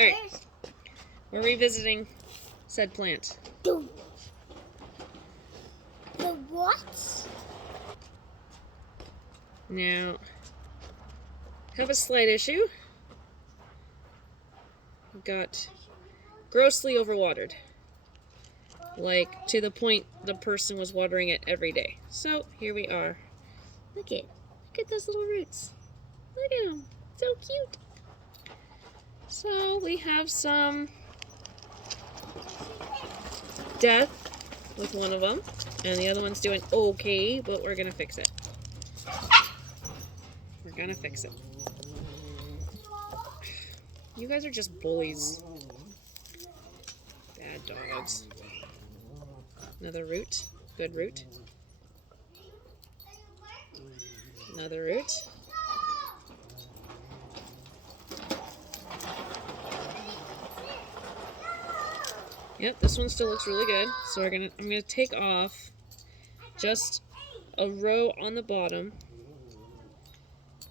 Alright, we're revisiting said plant. The what? Now, have a slight issue. Got grossly overwatered. Like, to the point the person was watering it every day. So, here we are. Look at those little roots. Look at them. So cute. So, we have some death with one of them. And the other one's doing okay, but we're going to fix it. We're going to fix it. You guys are just bullies. Bad dogs. Another root. Good root. Another root. Yep, this one still looks really good. So I'm gonna take off just a row on the bottom.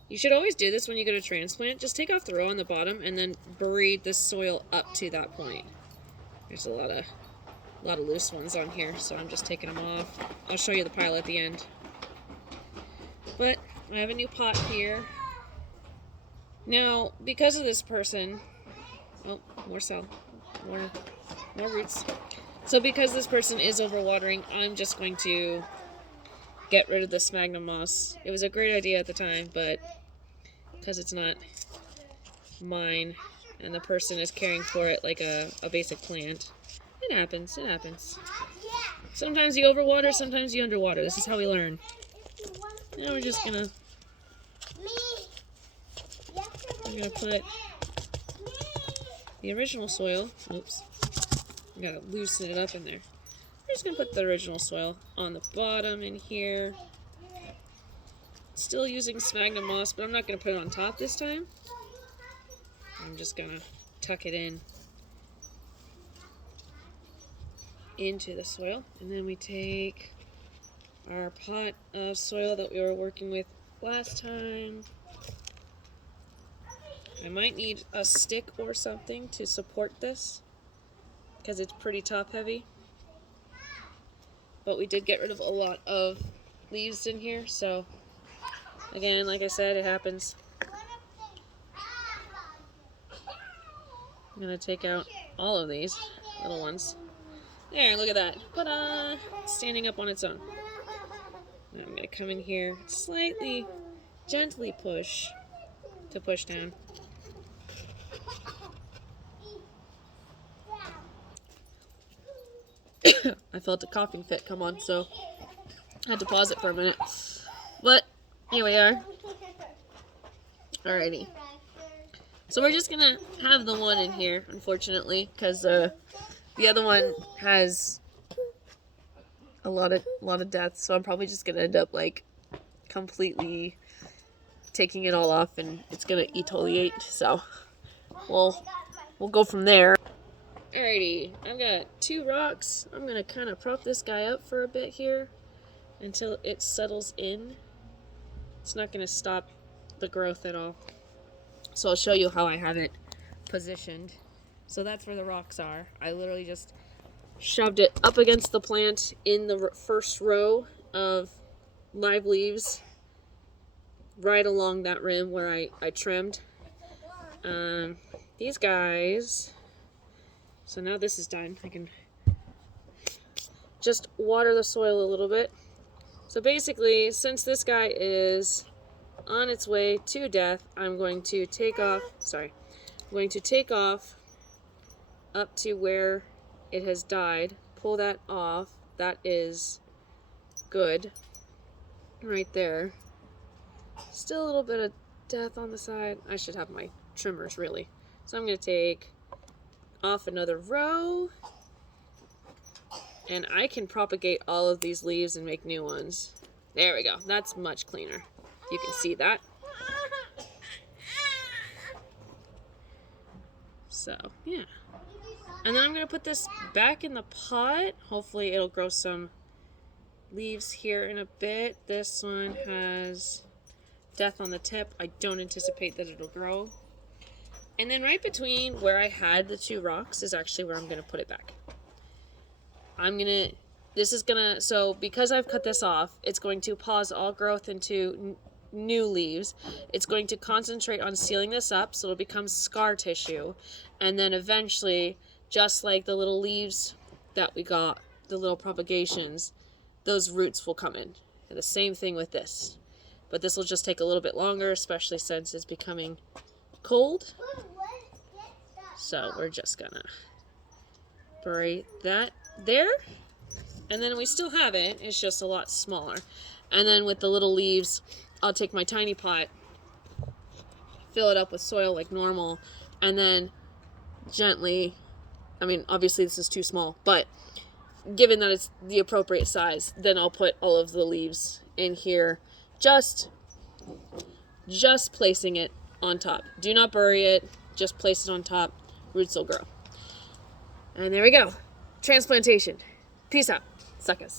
You should always do this when you go to transplant. Just take off the row on the bottom and then braid the soil up to that point. There's a lot of loose ones on here, so I'm just taking them off. I'll show you the pile at the end. But I have a new pot here. Now, because of this person, oh, more roots. So because this person is overwatering, I'm just going to get rid of the sphagnum moss. It was a great idea at the time, but because it's not mine and the person is caring for it like a basic plant, it happens. Sometimes you overwater, sometimes you underwater. This is how we learn. Now we're just gonna put the original soil. Oops. I gotta loosen it up in there. I'm just gonna put the original soil on the bottom in here. Still using sphagnum moss, but I'm not gonna put it on top this time. I'm just gonna tuck it into the soil, and then we take our pot of soil that we were working with last time. I might need a stick or something to support this because it's pretty top heavy, but we did get rid of a lot of leaves in here, so again, like I said, it happens. I'm gonna take out all of these little ones. There, look at that. Ta-da! Standing up on its own. Now I'm gonna come in here, slightly, gently push down. I felt a coughing fit come on, so I had to pause it for a minute. But here we are. Alrighty. So we're just gonna have the one in here, unfortunately, because the other one has a lot of death. So I'm probably just gonna end up like completely taking it all off, and it's gonna exfoliate. So we'll go from there. Alrighty, I've got 2 rocks. I'm gonna kind of prop this guy up for a bit here until it settles in. It's not gonna stop the growth at all. So I'll show you how I have it positioned. So that's where the rocks are. I literally just shoved it up against the plant in the first row of live leaves, right along that rim where I trimmed. These guys, so now this is done. I can just water the soil a little bit. So basically, since this guy is on its way to death, I'm going to take off up to where it has died, pull that off. That is good right there. Still a little bit of death on the side. I should have my trimmers really. So I'm going to take off another row, and I can propagate all of these leaves and make new ones. There we go. That's much cleaner. You can see that. So, yeah. And then I'm going to put this back in the pot. Hopefully it'll grow some leaves here in a bit. This one has death on the tip. I don't anticipate that it'll grow. And then right between where I had the two rocks is actually where I'm going to put it back. So because I've cut this off, it's going to pause all growth into new leaves. It's going to concentrate on sealing this up so it'll become scar tissue. And then eventually, just like the little leaves that we got, the little propagations, those roots will come in. And the same thing with this. But this will just take a little bit longer, especially since it's becoming cold. So we're just gonna bury that there. And then we still have it, it's just a lot smaller. And then with the little leaves, I'll take my tiny pot, fill it up with soil like normal, and then gently, I mean, obviously this is too small, but given that it's the appropriate size, then I'll put all of the leaves in here, just placing it on top. Do not bury it, just place it on top, roots will grow. And there we go, transplantation. Peace out, suckers.